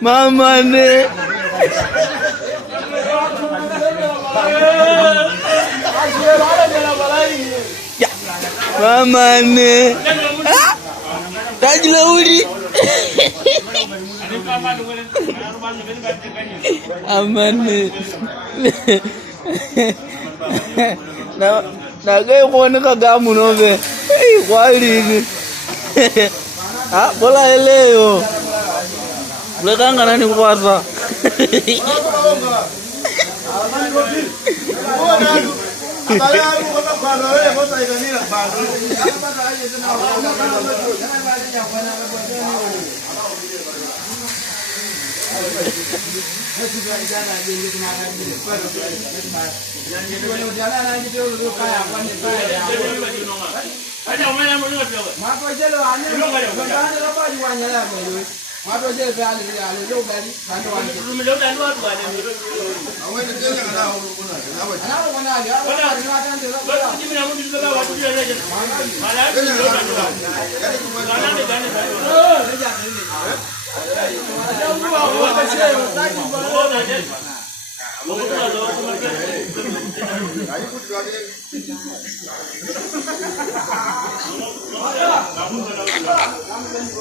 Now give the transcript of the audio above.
Mama ne Mama ne Rajlauli Amane na ga wani ka ga mu no be kwali ni bola eleyo Belakang kanan ni puasa. Mato je be ale lo bari bando wani lu lo dan wa tuwa ne awe ne je kana ho kuna na wa na wa na ya wa na ni wa tan de lo ba ni na mu ni lo wa tu ye ne mala ni lo dan wa ya ni ku ma na ne dan ne ne ja ne ne ya wa wa ba che wa ta ki ba lo na je lo ko na lo ko ma ke ai ku tuwa ne